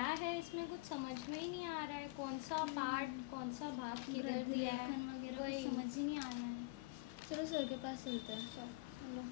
क्या है इसमें, कुछ समझ में ही नहीं आ रहा है, कौन सा पार्ट कौन सा भाग किधर दिया है, वगैरह कोई कुछ समझ ही नहीं आ रहा है। चलो सर के पास चलते हैं। चलो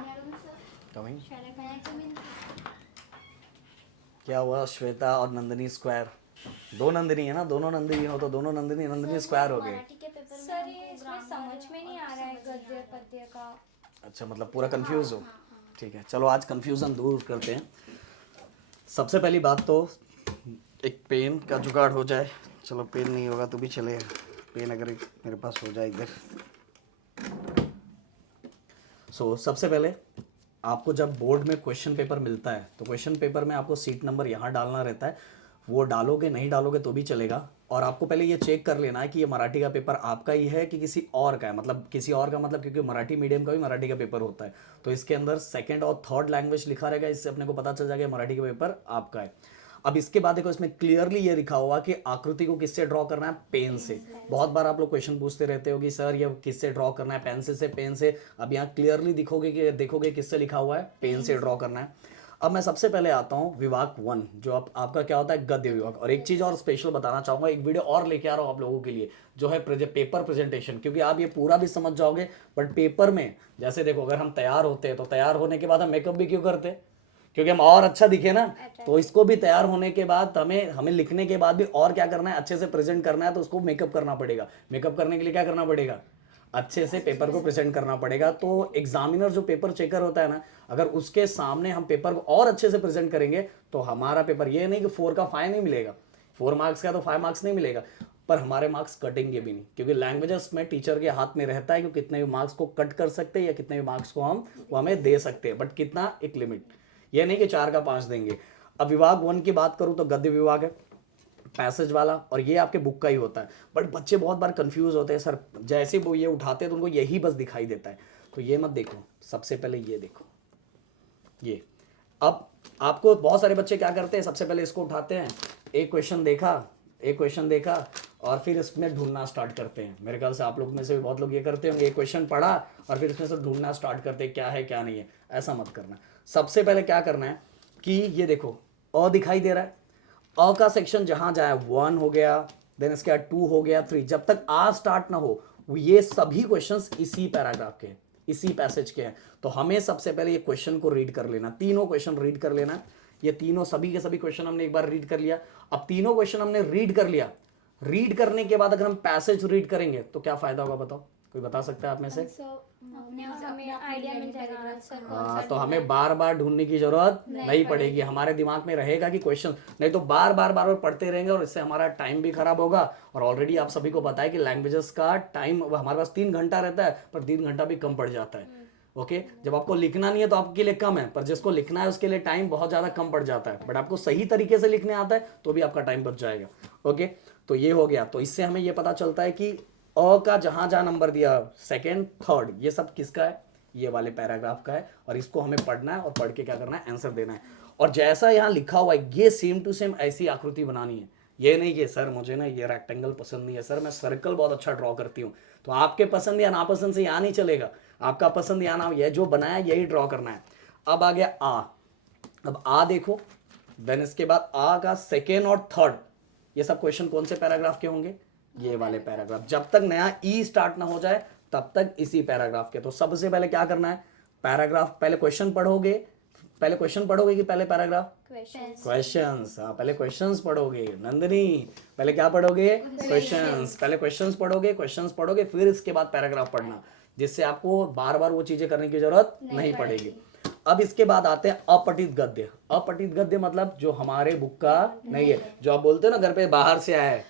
मैडम सर, कमिंग। मैं कमिंग। क्या हुआ श्वेता और नंदिनी स्क्वायर? दो नंदिनी है ना, दोनों नंदिनी हो तो दोनों नंदिनी नंदिनी स्क्वायर हो गए। मराठी के पेपर में सर ये हमको इसमें ग्रामर समझ में नहीं और आ रहा है समझ नहीं गद्य आ रहा है। पद्य का। अच्छा, मतलब पूरा कंफ्यूज हो। हाँ। ठीक है, चलो आज कंफ्यूजन दूर करते हैं। सबसे पहली बात तो एक पेन का जुगाड़ हो जाए। चलो पेन नहीं होगा तो भी चलेगा, पेन अगर एक मेरे पास हो जाए इधर। सबसे पहले आपको जब बोर्ड में क्वेश्चन पेपर मिलता है तो क्वेश्चन पेपर में आपको सीट नंबर यहाँ डालना रहता है। वो डालोगे नहीं डालोगे तो भी चलेगा। और आपको पहले ये चेक कर लेना है कि ये मराठी का पेपर आपका ही है कि किसी और का है। मतलब किसी और का मतलब, क्योंकि मराठी मीडियम का भी मराठी का पेपर होता है, तो इसके अंदर सेकेंड और थर्ड लैंग्वेज लिखा रहेगा। इससे अपने को पता चल जाएगा मराठी का पेपर आपका है। अब इसके बाद देखो, इसमें क्लियरली ये लिखा हुआ कि आकृति को किससे ड्रॉ करना है, पेन से। बहुत बार आप लोग क्वेश्चन पूछते रहते हो कि सर ये किससे ड्रॉ करना है, पेंसिल से, पेन से। अब यहाँ क्लियरली दिखोगे कि देखोगे किससे लिखा हुआ है, पेन से ड्रॉ करना है। अब मैं सबसे पहले आता हूँ विभाग 1, जो आपका क्या होता है, गद्य विभाग। और एक चीज और स्पेशल बताना चाहूंगा, एक वीडियो और लेके आ रहा हूँ आप लोगों के लिए, जो है पेपर प्रेजेंटेशन। क्योंकि आप ये पूरा भी समझ जाओगे, बट पेपर में जैसे देखो, अगर हम तैयार होते हैं तो तैयार होने के बाद हम मेकअप भी क्यों करते हैं? क्योंकि हम और अच्छा दिखे ना। तो इसको भी तैयार होने के बाद हमें हमें लिखने के बाद भी और क्या करना है, अच्छे से प्रेजेंट करना है, तो उसको मेकअप करना पड़ेगा। मेकअप करने के लिए क्या करना पड़ेगा, अच्छे से पेपर को प्रेजेंट करना पड़ेगा। तो एग्जामिनर जो पेपर चेकर होता है ना, अगर उसके सामने हम पेपर को और अच्छे से प्रेजेंट करेंगे तो हमारा पेपर, ये नहीं कि 4 का 5 नहीं मिलेगा, 4 मार्क्स का तो 5 मार्क्स नहीं मिलेगा, पर हमारे मार्क्स कटेंगे भी नहीं। क्योंकि लैंग्वेजेस में टीचर के हाथ में रहता है कि कितने भी मार्क्स को कट कर सकते हैं या कितने भी मार्क्स को वो हमें दे सकते हैं, बट कितना, एक लिमिट। ये नहीं कि 4 का 5 देंगे। अब विभाग 1 की बात करूं तो गद्य विभाग है, पैसेज वाला, और ये आपके बुक का ही होता है। बट बच्चे बहुत बार कंफ्यूज होते हैं, सर जैसे वो ये उठाते हैं तो उनको यही बस दिखाई देता है। तो ये मत देखो, सबसे पहले ये देखो, ये। अब आपको बहुत सारे बच्चे क्या करते हैं, सबसे पहले इसको उठाते हैं, एक क्वेश्चन देखा, एक क्वेश्चन देखा, और फिर इसमें ढूंढना स्टार्ट करते हैं। मेरे ख्याल से आप लोग में से भी बहुत लोग ये करते होंगे, एक क्वेश्चन पढ़ा और फिर इसमें से ढूंढना स्टार्ट करते हैं क्या है क्या नहीं है। ऐसा मत करना। सबसे पहले क्या करना है कि ये देखो, अ दिखाई दे रहा है, अ का सेक्शन जहां जाए 1 हो गया, देन इसके बाद 2 हो गया, 3, जब तक आ स्टार्ट ना हो, ये सभी क्वेश्चंस इसी पैराग्राफ के, इसी पैसेज के हैं। तो हमें सबसे पहले ये क्वेश्चन को रीड कर लेना, तीनों क्वेश्चन रीड कर लेना। ये तीनों सभी के सभी क्वेश्चन हमने एक बार रीड कर लिया। अब तीनों क्वेश्चन हमने रीड कर लिया, रीड करने के बाद अगर हम पैसेज रीड करेंगे तो क्या फायदा होगा बताओ, कोई बता सकता है आप में से? हमें आइडिया मिल जाएगा आंसर कौन सा तो हमें ढूंढना बार बार ढूंढने की जरूरत नहीं पड़ेगी। हमारे दिमाग में रहेगा कि क्वेश्चन, नहीं तो बार बार बार बार पढ़ते रहेंगे और इससे हमारा टाइम भी खराब होगा। और ऑलरेडी आप सभी को पता है कि लैंग्वेजेस का टाइम हमारे पास 3 घंटा रहता है, पर 3 घंटा भी कम पड़ जाता है। ओके, जब आपको लिखना नहीं है तो आपके लिए कम है, पर जिसको लिखना है उसके लिए टाइम बहुत ज्यादा कम पड़ जाता है। बट आपको सही तरीके से लिखने आता है तो भी आपका टाइम बच जाएगा। ओके, तो ये हो गया। तो इससे हमें ये पता चलता है कि अ का जहां जहां नंबर दिया, सेकेंड, थर्ड, ये सब किसका है, ये वाले पैराग्राफ का है। और इसको हमें पढ़ना है और पढ़ के क्या करना है, आंसर देना है। और जैसा यहाँ लिखा हुआ है ये सेम टू सेम ऐसी आकृति बनानी है। ये नहीं कि सर मुझे ना ये रेक्टेंगल पसंद नहीं है, सर मैं सर्कल बहुत अच्छा ड्रॉ करती हूँ। तो आपके पसंद या नापसंद से यहाँ नहीं चलेगा, आपका पसंद या ना, ये जो बनाया यही ड्रॉ करना है। अब आ गया आ। अब आ देखो, देन इसके बाद आ का सेकेंड और थर्ड, ये सब क्वेश्चन कौन से पैराग्राफ के होंगे, ये वाले पैराग्राफ। जब तक नया ई स्टार्ट ना हो जाए तब तक इसी पैराग्राफ के। तो सबसे पहले क्या करना है, पैराग्राफ, पहले क्वेश्चन पढ़ोगे, पहले क्वेश्चन पढ़ोगे कि पहले पैराग्राफ? क्वेश्चंस। हाँ, पहले क्वेश्चंस पढ़ोगे नंदिनी, पहले क्या पढ़ोगे, क्वेश्चंस। पहले क्वेश्चंस पढ़ोगे, क्वेश्चंस पढ़ोगे, फिर इसके बाद पैराग्राफ पढ़ना, जिससे आपको बार बार वो चीजें करने की जरूरत नहीं पड़ेगी। अब इसके बाद आते हैं अपठित गद्य। अपठित गद्य मतलब जो हमारे बुक का नहीं है, जो आप बोलते हो ना घर पे बाहर से आया है,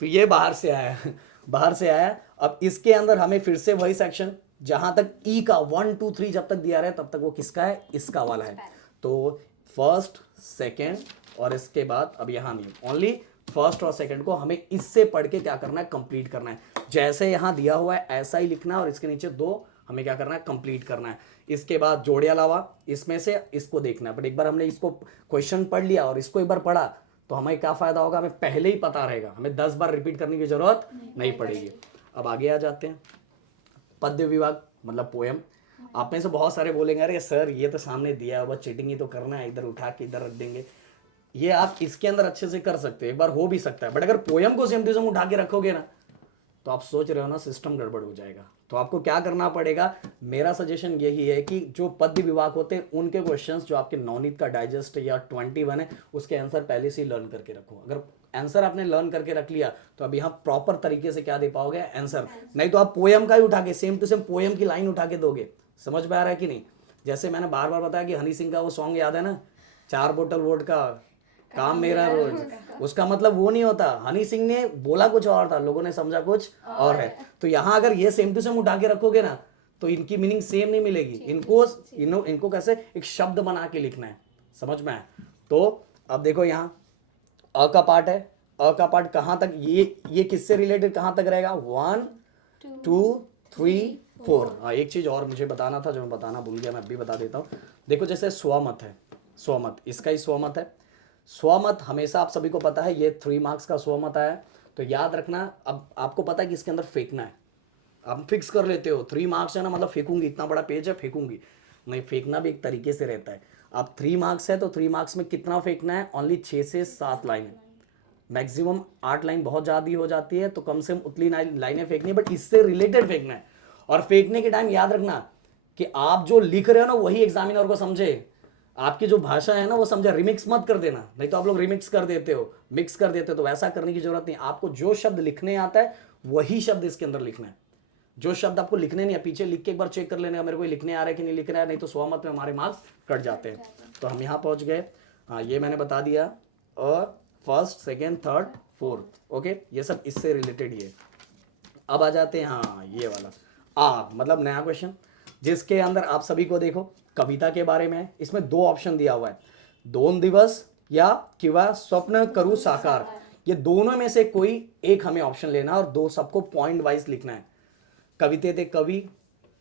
तो ये बाहर से आया है, बाहर से आया। अब इसके अंदर हमें फिर से वही सेक्शन, जहां तक ई का 1 2 3 जब तक दिया रहे तब तक वो किसका है, इसका वाला है। तो फर्स्ट, सेकेंड, और इसके बाद अब यहां नहीं, ओनली फर्स्ट और सेकंड को हमें इससे पढ़ के क्या करना है, कंप्लीट करना है। जैसे यहां दिया हुआ है ऐसा ही लिखना है, और इसके नीचे 2 हमें क्या करना है, कंप्लीट करना है। इसके बाद जोड़े अलावा इसमें से इसको देखना है। बट एक बार हमने इसको क्वेश्चन पढ़ लिया और इसको एक बार पढ़ा तो हमें क्या फायदा होगा, हमें पहले ही पता रहेगा, हमें 10 बार रिपीट करने की जरूरत नहीं पड़ेगी। अब आगे आ जाते हैं, पद्य विभाग मतलब पोएम। आप में से बहुत सारे बोलेंगे अरे सर ये तो सामने दिया है, बस चीटिंग ही तो करना है, इधर उठा के इधर रख देंगे। ये आप इसके अंदर अच्छे से कर सकते हो, एक बार हो भी सकता है, बट अगर पोयम को सेम टू सेम उठा के रखोगे ना तो आप सोच रहे हो ना सिस्टम गड़बड़ हो जाएगा। तो आपको क्या करना पड़ेगा, मेरा सजेशन यही है कि जो पद्य विभाग होते हैं उनके क्वेश्चंस जो आपके नवनीत का डाइजेस्ट या 21 है उसके आंसर पहले से ही लर्न करके रखो। अगर आंसर आपने लर्न करके रख लिया तो अब यहाँ प्रॉपर तरीके से क्या दे पाओगे आंसर, नहीं तो आप पोयम का ही उठा के सेम टू सेम पोयम की लाइन उठा के दोगे। समझ में आ रहा है कि नहीं? जैसे मैंने बार बार बताया कि हनी सिंह का वो सॉन्ग याद है ना, 4 बोतल वोट का काम मेरा रोज, उसका मतलब वो नहीं होता, हनी सिंह ने बोला कुछ और था, लोगों ने समझा कुछ और है। तो यहाँ अगर ये सेम टू सेम उठा के रखोगे ना तो इनकी मीनिंग सेम नहीं मिलेगी। इनको कैसे एक शब्द बना के लिखना है, समझ में आए? तो अब देखो यहाँ अ का पार्ट है, अ का पार्ट कहाँ तक, ये किससे रिलेटेड कहाँ तक रहेगा, 1 2 3 4। हाँ एक चीज और मुझे बताना था जो मैं बताना भूल गया, मैं अभी बता देता हूँ। देखो जैसे स्वमत है, स्वमत इसका ही स्वमत है। स्वमत हमेशा आप सभी को पता है ये 3 मार्क्स का स्वमत आया, तो याद रखना। अब आपको पता है कि इसके अंदर फेंकना है, आप फिक्स कर लेते हो 3 मार्क्स है ना, मतलब फेंकूंगी, इतना बड़ा पेज है फेंकूंगी, नहीं फेंकना भी एक तरीके से रहता है। अब 3 मार्क्स है तो 3 मार्क्स में कितना फेंकना है, ओनली 6 से 7 लाइन, मैक्सिमम 8 लाइन बहुत ज़्यादा हो जाती है, तो कम से कम उतनी लाइनें फेंकनी है, बट इससे रिलेटेड फेंकना है। और फेंकने के टाइम याद रखना कि आप जो लिख रहे हो ना वही एग्जामिनर को समझे, आपकी जो भाषा है ना वो समझे, रिमिक्स मत कर देना, नहीं तो आप लोग रिमिक्स कर देते हो, मिक्स कर देते हो, तो वैसा करने की जरूरत नहीं। आपको जो शब्द लिखने आता है वही शब्द इसके अंदर लिखना है। जो शब्द आपको लिखने नहीं है पीछे लिख के एक बार चेक कर लेने का, मेरे को लिखने आ रहा है कि नहीं लिख रहा है, नहीं तो स्वमत में हमारे मार्क्स कट जाते हैं। तो हम यहाँ पहुंच गए। हाँ ये मैंने बता दिया, first second third fourth, okay, ये सब इससे रिलेटेड ही है। अब आ जाते हैं हाँ ये वाला मतलब नया क्वेश्चन, जिसके अंदर आप सभी को देखो कविता के बारे में। इसमें 2 ऑप्शन दिया हुआ है, 2 दिवस या किंवा स्वप्न करूं साकार। ये दोनों में से कोई एक हमें ऑप्शन लेना और 2 सबको पॉइंट वाइज लिखना है। कवितेचे कवि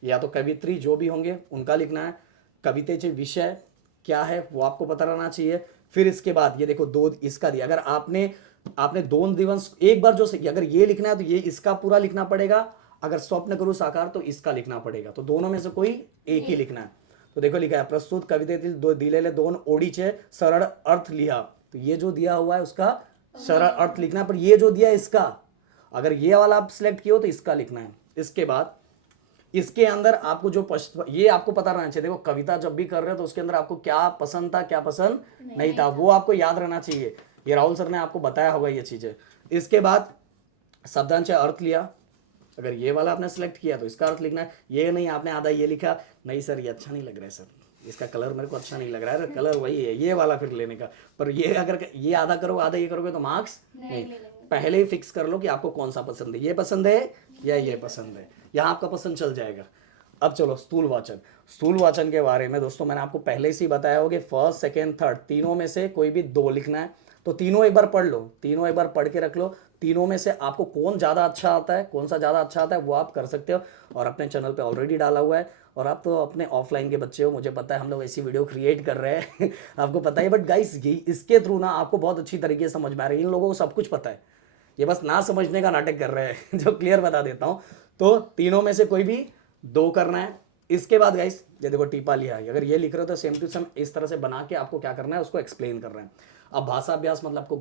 या तो कवित्री जो भी होंगे उनका लिखना है, कवितेचे विषय क्या है वो आपको पता रहना चाहिए। फिर इसके बाद ये देखो 2 इसका दिया, अगर आपने 2 दिवस एक बार जो अगर ये लिखना है तो ये इसका पूरा लिखना पड़ेगा, अगर स्वप्न करूं साकार तो इसका लिखना पड़ेगा, तो दोनों में से कोई एक ही लिखना है। तो देखो लिखा है प्रस्तुत कवितेतील दिलेले 2 ओळीचे सरळ अर्थ लिहा, तो ये जो दिया हुआ है उसका सरल अर्थ लिखना है, पर ये जो दिया है इसका, अगर ये वाला आप सिलेक्ट किए हो तो इसका लिखना है। इसके बाद इसके अंदर आपको जो ये आपको पता रहना चाहिए, देखो कविता जब भी कर रहे हो तो उसके अंदर आपको क्या पसंद था क्या पसंद नहीं था वो आपको याद रहना चाहिए। ये राहुल सर ने आपको बताया होगा ये चीजें। इसके बाद शब्दांश अर्थ लिया, अगर ये वाला आपने सेलेक्ट किया तो इसका अर्थ लिखना है। ये नहीं आपने आधा ये लिखा, नहीं सर ये अच्छा नहीं लग रहा है सर, इसका कलर मेरे को अच्छा नहीं लग रहा है, कलर वही है, ये वाला फिर लेने का। पर ये अगर ये आधा करो आधा ये करोगे तो मार्क्स नहीं। पहले ही फिक्स कर लो कि आपको कौन सा पसंद है, ये पसंद है या ये पसंद है, यहाँ आपका पसंद चल जाएगा। अब चलो स्थूल वाचन। स्थूल वाचन के बारे में दोस्तों मैंने आपको पहले से ही बताया होगा, फर्स्ट सेकेंड थर्ड तीनों में से कोई भी 2 लिखना है, तो तीनों एक बार पढ़ लो, तीनों एक बार पढ़ के रख लो। तीनों में से आपको कौन ज़्यादा अच्छा आता है, कौन सा ज़्यादा अच्छा आता है वो आप कर सकते हो, और अपने चैनल पे ऑलरेडी डाला हुआ है। और आप तो अपने ऑफलाइन के बच्चे हो, मुझे पता है हम लोग ऐसी वीडियो क्रिएट कर रहे हैं आपको पता है, बट गाइस इसके थ्रू ना आपको बहुत अच्छी तरीके से समझ में आ रही है। इन लोगों को सब कुछ पता है, ये बस ना समझने का नाटक कर रहे हैं जो क्लियर बता देता हूँ। तो तीनों में से कोई भी 2 करना है। इसके बाद गाइस ये देखो टीपा लिया है, अगर ये लिख रहे हो तो सेम टू सेम इस तरह से बना के आपको क्या करना है उसको एक्सप्लेन कर रहे हैं। अब भाषा अभ्यास मतलब आपको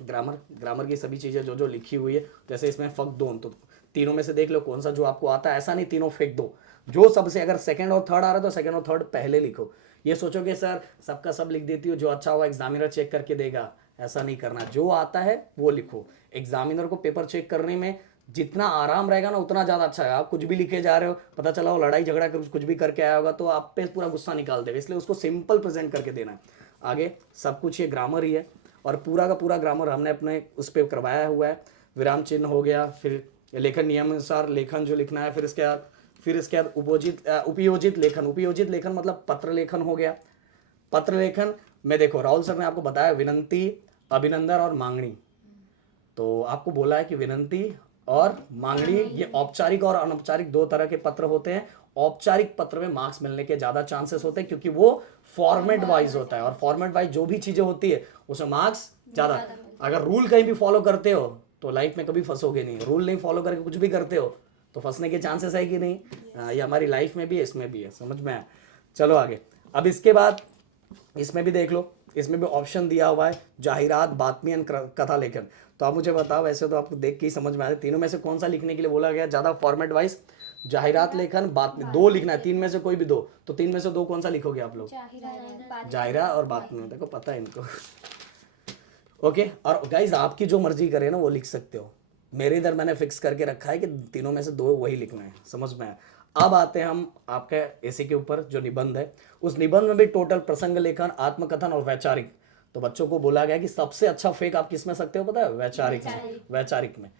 ग्रामर की सभी चीज़ें जो लिखी हुई है, जैसे इसमें फक दोन, तो तीनों में से देख लो कौन सा जो आपको आता है, ऐसा नहीं तीनों फेंक दो, जो सबसे अगर सेकंड और थर्ड आ रहा है तो सेकंड और थर्ड पहले लिखो। ये सोचोगे सर सबका सब लिख देती हो, जो अच्छा हुआ एग्जामिनर चेक करके देगा, ऐसा नहीं करना, जो आता है वो लिखो। एग्जामिनर को पेपर चेक करने में जितना आराम रहेगा ना उतना ज़्यादा अच्छा है। आप कुछ भी लिखे जा रहे हो, पता चला हो लड़ाई झगड़ा कर कुछ भी करके आया होगा तो आप पे पूरा गुस्सा निकाल देगा, इसलिए उसको सिंपल प्रेजेंट करके देना है। आगे सब कुछ ये ग्रामर ही है, और पूरा का पूरा ग्रामर हमने अपने उस पर करवाया हुआ है। विराम चिन्ह हो गया, फिर लेखन नियमानुसार लेखन जो लिखना है, फिर इसके बाद उपयोजित लेखन। उपयोजित लेखन मतलब पत्र लेखन हो गया। पत्र लेखन में देखो राहुल सर ने आपको बताया विनंती, अभिनंदन और मांगनी। तो आपको बोला है कि विनंती और मांगनी ये औपचारिक और अनौपचारिक 2 तरह के पत्र होते हैं। औपचारिक पत्र में मार्क्स मिलने के ज्यादा चांसेस होते हैं क्योंकि वो फॉर्मेट वाइज होता है, और फॉर्मेट वाइज जो भी चीजें होती है उसमें मार्क्स ज्यादा। अगर रूल कहीं भी फॉलो करते हो तो लाइफ में कभी फंसोगे नहीं, रूल नहीं फॉलो करके कुछ भी करते हो तो फंसने के चांसेस है कि नहीं? ये हमारी लाइफ में भी है, इसमें भी है, समझ में आया? चलो आगे। अब इसके बाद इसमें भी देख लो, इसमें भी ऑप्शन दिया हुआ है जाहिरात, बातमी एंड कथा लेखन। तो आप मुझे बताओ, वैसे तो आपको देख के ही समझ में आया, तीनों में से कौन सा लिखने के लिए बोला गया ज़्यादा फॉर्मेट वाइज? जाहिरात लेखन, बातमी, दो लिखना है, तीन में से कोई भी दो। तो तीन में से दो कौन सा लिखोगे आप लोग? जाहिरा और बातमी। देखो पता है इनको। ओके, और गाइज आपकी जो मर्जी करे ना वो लिख सकते हो। मेरे इधर मैंने फिक्स करके रखा है कि तीनों में से दो वही लिखना है, समझ में आया? अब आते हैं हम आपके एसी के ऊपर जो निबंध है, उस निबंध में भी टोटल प्रसंग लेखन, आत्मकथन और वैचारिक। तो बच्चों को बोला गया कि सबसे अच्छा फेक आप किस में सकते हो पता है? वैचारिक में, वैचारिक में।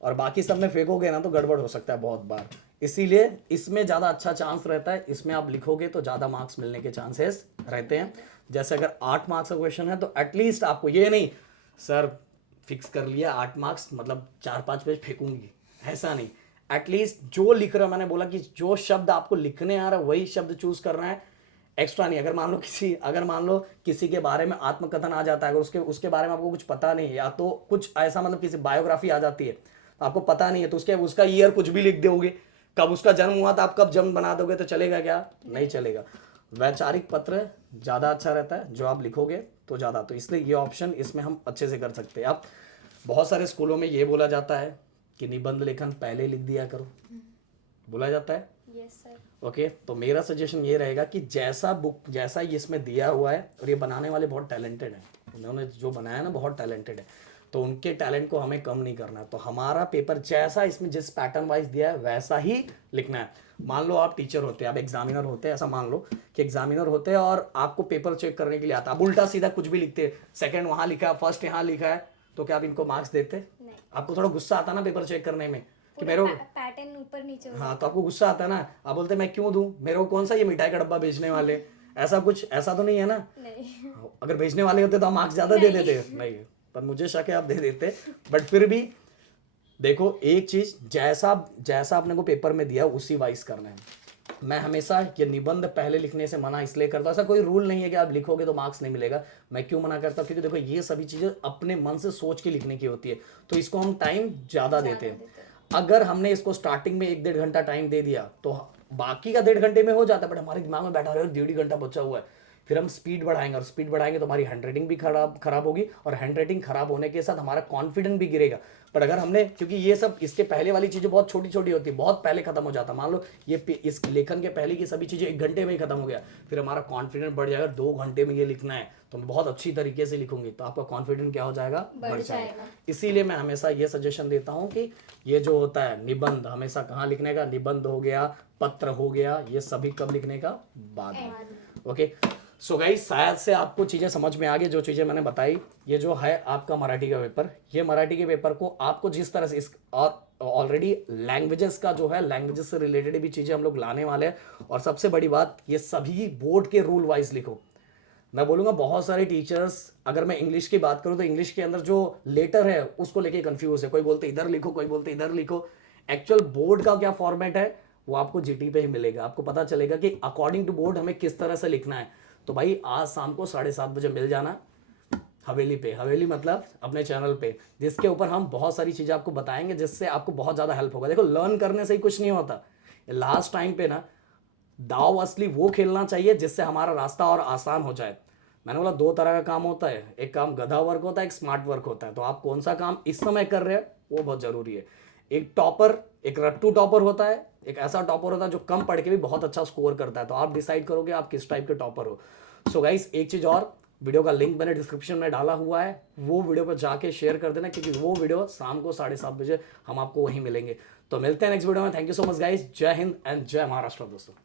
और बाकी सब में फेंकोगे ना तो गड़बड़ हो सकता है बहुत बार, इसीलिए इसमें ज़्यादा अच्छा चांस रहता है। इसमें आप लिखोगे तो ज़्यादा मार्क्स मिलने के चांसेस रहते हैं। जैसे अगर 8 मार्क्स का क्वेश्चन है तो एटलीस्ट आपको ये नहीं सर फिक्स कर लिया 8 मार्क्स मतलब 4-5 पेज फेंकूंगी, ऐसा नहीं। एटलीस्ट जो लिख रहा, मैंने बोला कि जो शब्द आपको लिखने आ रहा है वही शब्द चूज करना है, एक्स्ट्रा नहीं। अगर मान लो किसी के बारे में आत्मकथन आ जाता है, अगर उसके बारे में आपको कुछ पता नहीं है, या तो कुछ ऐसा मतलब किसी बायोग्राफी आ जाती है तो आपको पता नहीं है, तो उसका ईयर कुछ भी लिख दोगे, कब उसका जन्म हुआ था आप कब जन्म बना दोगे, तो चलेगा क्या? नहीं चलेगा। वैचारिक पत्र ज़्यादा अच्छा रहता है, जो आप लिखोगे तो ज़्यादा, तो इसलिए ये ऑप्शन इसमें हम अच्छे से कर सकते हैं। अब बहुत सारे स्कूलों में ये बोला जाता है कि निबंध लेखन पहले लिख दिया करो, बोला जाता है। Yes sir. ओके, तो मेरा सजेशन ये रहेगा कि जैसा इसमें दिया हुआ है, और ये बनाने वाले बहुत टैलेंटेड हैं, उन्होंने जो बनाया ना बहुत टैलेंटेड है, तो उनके टैलेंट को हमें कम नहीं करना है। तो हमारा पेपर जैसा इसमें जिस पैटर्न वाइज दिया है वैसा ही लिखना है। मान लो आप टीचर होते हैं, आप एग्जामिनर होते हैं, ऐसा मान लो कि एग्जामिनर होते हैं और आपको पेपर चेक करने के लिए आता है, आप उल्टा सीधा कुछ भी लिखते हैं, सेकंड वहाँ लिखा है, फर्स्ट यहाँ लिखा है, तो क्या आप इनको मार्क्स देते? नहीं। आपको थोड़ा गुस्सा आता ना पेपर चेक करने में कि मेरे पैटर्न ऊपर नीचे हो हाँ, तो आपको गुस्सा आता है ना, आप बोलते मैं क्यों दूं, मेरे को कौन सा ये मिठाई का डब्बा बेचने वाले, ऐसा तो नहीं है ना। नहीं। अगर बेचने वाले होते तो हम मार्क्स ज्यादा दे देते, नहीं, पर मुझे शक है आप दे देते। बट फिर भी देखो एक चीज, जैसा अपने को पेपर में दिया उसी वाइज करना है। मैं हमेशा ये निबंध पहले लिखने से मना इसलिए करता हूँ, ऐसा कोई रूल नहीं है कि आप लिखोगे तो मार्क्स नहीं मिलेगा। मैं क्यों मना करता हूँ? क्योंकि देखो ये सभी चीजें अपने मन से सोच के लिखने की होती है, तो इसको हम टाइम ज्यादा देते हैं। अगर हमने इसको स्टार्टिंग में 1-1.5 घंटा टाइम दे दिया तो बाकी का 1.5 घंटे में हो जाता है, बट हमारे दिमाग में बैठा रहे 1.5 घंटा बचा हुआ है, फिर हम स्पीड बढ़ाएंगे, और स्पीड बढ़ाएंगे तो हमारी हैंड राइटिंग भी खराब होगी, और हैंड राइटिंग खराब होने के साथ हमारा कॉन्फिडेंस भी गिरेगा। पर अगर हमने, क्योंकि ये सब इसके पहले वाली चीज़ें बहुत छोटी छोटी होती है, बहुत पहले खत्म हो जाता, मान लो ये इस लेखन के पहले की सभी चीज़ें 1 घंटे में ही खत्म हो गया, फिर हमारा कॉन्फिडेंस बढ़ जाएगा। 2 घंटे में ये लिखना है तो मैं बहुत अच्छी तरीके से लिखूंगी, तो आपका कॉन्फिडेंस क्या हो जाएगा? बढ़ जाएगा। इसीलिए मैं हमेशा ये सजेशन देता हूँ कि ये जो होता है निबंध, हमेशा कहाँ लिखने का? निबंध हो गया, पत्र हो गया, ये सभी कब लिखने का? बाद में। ओके, सो गाइस शायद से आपको चीज़ें समझ में आ गई जो चीज़ें मैंने बताई। ये जो है आपका मराठी का पेपर, ये मराठी के पेपर को आपको जिस तरह से इस, और ऑलरेडी लैंग्वेजेस का जो है, लैंग्वेजेस से रिलेटेड भी चीज़ें हम लोग लाने वाले हैं। और सबसे बड़ी बात, ये सभी बोर्ड के रूल वाइज लिखो। मैं बोलूँगा बहुत सारे टीचर्स, अगर मैं इंग्लिश की बात करूँ तो इंग्लिश के अंदर जो लेटर है उसको लेके कंफ्यूज है, कोई बोलते इधर लिखो, कोई बोलते इधर लिखो। एक्चुअल बोर्ड का क्या फॉर्मेट है वो आपको जीटी पे ही मिलेगा, आपको पता चलेगा कि अकॉर्डिंग टू बोर्ड हमें किस तरह से लिखना है। तो भाई आज शाम को 7:30 बजे मिल जाना हवेली पे, हवेली मतलब अपने चैनल पे, जिसके ऊपर हम बहुत सारी चीज़ें आपको बताएंगे जिससे आपको बहुत ज़्यादा हेल्प होगा। देखो लर्न करने से ही कुछ नहीं होता, लास्ट टाइम पे ना दाव असली वो खेलना चाहिए जिससे हमारा रास्ता और आसान हो जाए। मैंने बोला 2 तरह का काम होता है, एक काम गधा वर्क होता है, एक स्मार्ट वर्क होता है। तो आप कौन सा काम इस समय कर रहे हैं वो बहुत ज़रूरी है। एक टॉपर, एक रट्टू टॉपर होता है, एक ऐसा टॉपर होता है जो कम पढ़ के भी बहुत अच्छा स्कोर करता है। तो आप डिसाइड करोगे आप किस टाइप के टॉपर हो। सो गाइस एक चीज़ और, वीडियो का लिंक मैंने डिस्क्रिप्शन में डाला हुआ है, वो वीडियो पर जाके शेयर कर देना, क्योंकि वो वीडियो शाम को 7:30 बजे हम आपको वहीं मिलेंगे। तो मिलते हैं नेक्स्ट वीडियो में। Thank you so much guys, जय हिंद एंड जय महाराष्ट्र दोस्तों।